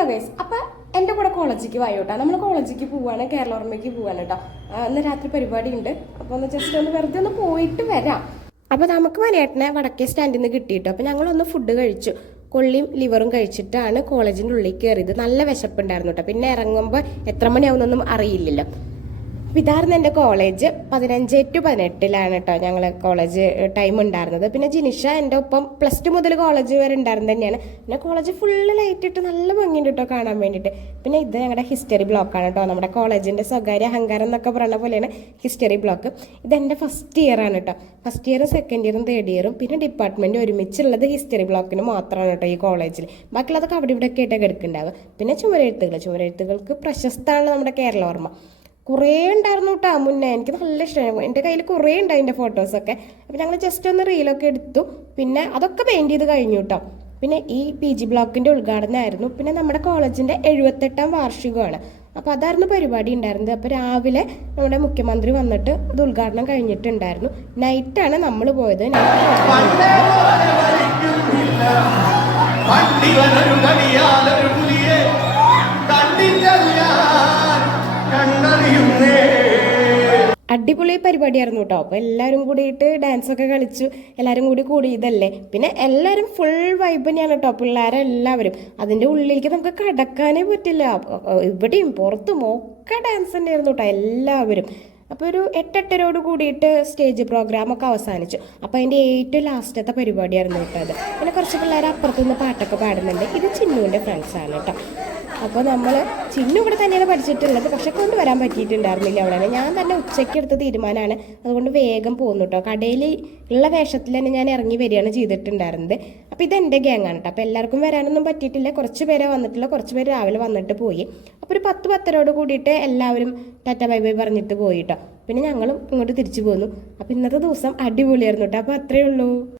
Hello guys, അപ്പം എൻ്റെ കൂടെ കോളേജിലേക്ക് വായോട്ടാ. നമ്മൾ കോളേജിലേക്ക് പോവാണ്, കേരളോർമ്മയ്ക്ക് പോവാണ് കേട്ടോ. ഇന്ന് രാത്രി പരിപാടി ഉണ്ട്. അപ്പോൾ ഒന്ന് ജസ്റ്റ് ഒന്ന് വെറുതെ ഒന്ന് പോയിട്ട് വരാം. അപ്പോൾ നമുക്ക് മനേട്ടനെ വടക്കേ സ്റ്റാൻഡിൽ നിന്ന് കിട്ടിയിട്ടോ. അപ്പോൾ ഞങ്ങളൊന്ന് ഫുഡ് കഴിച്ചു. കൊള്ളിയും ലിവറും കഴിച്ചിട്ടാണ് കോളേജിൻ്റെ ഉള്ളിൽ കയറിയത്. നല്ല വിശപ്പുണ്ടായിരുന്നു കേട്ടോ. പിന്നെ ഇറങ്ങുമ്പോൾ എത്ര മണിയാവുന്നൊന്നും അറിയില്ലല്ലോ. അപ്പോൾ ഇതായിരുന്നു എൻ്റെ കോളേജ്. 15 to 18 കേട്ടോ ഞങ്ങൾ കോളേജ് ടൈം ഉണ്ടായിരുന്നത്. പിന്നെ ജിനിഷ എൻ്റെ ഒപ്പം +2 മുതൽ കോളേജ് വരെ ഉണ്ടായിരുന്നത് തന്നെയാണ്. പിന്നെ കോളേജ് ഫുള്ള് ലൈറ്റ് ഇട്ട് നല്ല ഭംഗിയുണ്ട് കേട്ടോ കാണാൻ വേണ്ടിയിട്ട്. പിന്നെ ഇത് ഞങ്ങളുടെ ഹിസ്റ്ററി ബ്ലോക്കാണ് കേട്ടോ. നമ്മുടെ കോളേജിൻ്റെ സ്വകാര്യ അഹങ്കാരം എന്നൊക്കെ പറയുന്ന പോലെയാണ് ഹിസ്റ്ററി ബ്ലോക്ക്. ഇതെൻ്റെ ഫസ്റ്റ് ഇയർ ആണ് കേട്ടോ. ഫസ്റ്റ് ഇയറും സെക്കൻഡ് ഇയറും തേർഡ് ഇയറും പിന്നെ ഡിപ്പാർട്ട്മെൻറ്റ് ഒരുമിച്ചുള്ളത് ഹിസ്റ്ററി ബ്ലോക്കിന് മാത്രമാണ് കേട്ടോ ഈ കോളേജിൽ. ബാക്കിയുള്ളതൊക്കെ അവിടെ ഇവിടെ ഒക്കെ ആയിട്ടൊക്കെ എടുക്കുന്നുണ്ടാവുക. പിന്നെ ചുമരെഴുത്തുകൾക്ക് പ്രശസ്തമാണ് നമ്മുടെ കേരളോർമ്മ. കുറേ ഉണ്ടായിരുന്നു കേട്ടോ മുന്നേ. എനിക്ക് നല്ല ഇഷ്ടമായി. എൻ്റെ കയ്യിൽ കുറേ ഉണ്ട് അതിൻ്റെ ഫോട്ടോസൊക്കെ. അപ്പോൾ ഞങ്ങൾ ജസ്റ്റ് ഒന്ന് റീലൊക്കെ എടുത്തു. പിന്നെ അതൊക്കെ പെയിൻറ്റ് ചെയ്ത് കഴിഞ്ഞു കേട്ടോ. പിന്നെ ഈ PG ബ്ലോക്കിൻ്റെ ഉദ്ഘാടനമായിരുന്നു. പിന്നെ നമ്മുടെ കോളേജിൻ്റെ 78ാം വാർഷികമാണ്. അപ്പോൾ അതായിരുന്നു പരിപാടി ഉണ്ടായിരുന്നത്. അപ്പോൾ രാവിലെ നമ്മുടെ മുഖ്യമന്ത്രി വന്നിട്ട് അത് ഉദ്ഘാടനം കഴിഞ്ഞിട്ടുണ്ടായിരുന്നു. നൈറ്റാണ് നമ്മൾ പോയത്. അടിപൊളി പരിപാടിയായിരുന്നു കേട്ടോ. അപ്പോൾ എല്ലാവരും കൂടിയിട്ട് ഡാൻസൊക്കെ കളിച്ചു. എല്ലാവരും കൂടി ഇതല്ലേ. പിന്നെ എല്ലാവരും ഫുൾ വൈബ് തന്നെയാണ് കേട്ടോ. പിള്ളേരെല്ലാവരും അതിൻ്റെ ഉള്ളിലേക്ക് നമുക്ക് കടക്കാനേ പറ്റില്ല. ഇവിടെയും പുറത്തും ഒക്കെ ഡാൻസ് തന്നെയായിരുന്നു കേട്ടോ എല്ലാവരും. അപ്പോൾ ഒരു 8-8 കൂടിയിട്ട് സ്റ്റേജ് പ്രോഗ്രാമൊക്കെ അവസാനിച്ചു. അപ്പോൾ അതിൻ്റെ ഏറ്റവും ലാസ്റ്റത്തെ പരിപാടിയായിരുന്നു കേട്ടോ അത്. പിന്നെ കുറച്ച് പിള്ളേർ അപ്പുറത്തുനിന്ന് പാട്ടൊക്കെ പാടുന്നുണ്ട്. ഇത് ചിന്നുവിൻ്റെ ഫ്രണ്ട്സാണ് കേട്ടോ. അപ്പോൾ നമ്മൾ ചിന്നു ഇവിടെ തന്നെയാണ് പഠിച്ചിട്ടുള്ളത്. പക്ഷെ കൊണ്ടുവരാൻ പറ്റിയിട്ടുണ്ടായിരുന്നില്ല. അവിടെ ഞാൻ തന്നെ ഉച്ചയ്ക്ക് എടുത്ത തീരുമാനമാണ്. അതുകൊണ്ട് വേഗം പോകുന്നു കേട്ടോ. കടയിൽ ഉള്ള വേഷത്തിൽ തന്നെ ഞാൻ ഇറങ്ങി വരികയാണ് ചെയ്തിട്ടുണ്ടായിരുന്നത്. അപ്പോൾ ഇതെൻ്റെ ഗ്യാങ്ങാണ് കേട്ടോ. അപ്പോൾ എല്ലാവർക്കും വരാനൊന്നും പറ്റിയിട്ടില്ല. കുറച്ച് പേരെ വന്നിട്ടില്ല. കുറച്ച് പേര് രാവിലെ വന്നിട്ട് പോയി. അപ്പോൾ ഒരു 10-10 കൂടിയിട്ട് എല്ലാവരും ടാറ്റ ബൈ ബൈ പറഞ്ഞിട്ട് പോയി കേട്ടോ. പിന്നെ ഞങ്ങളും ഇങ്ങോട്ട് തിരിച്ചു പോന്നു. അപ്പോൾ ഇന്നത്തെ ദിവസം അടിപൊളിയായിരുന്നു കേട്ടോ. അപ്പോൾ അത്രയേ ഉള്ളൂ.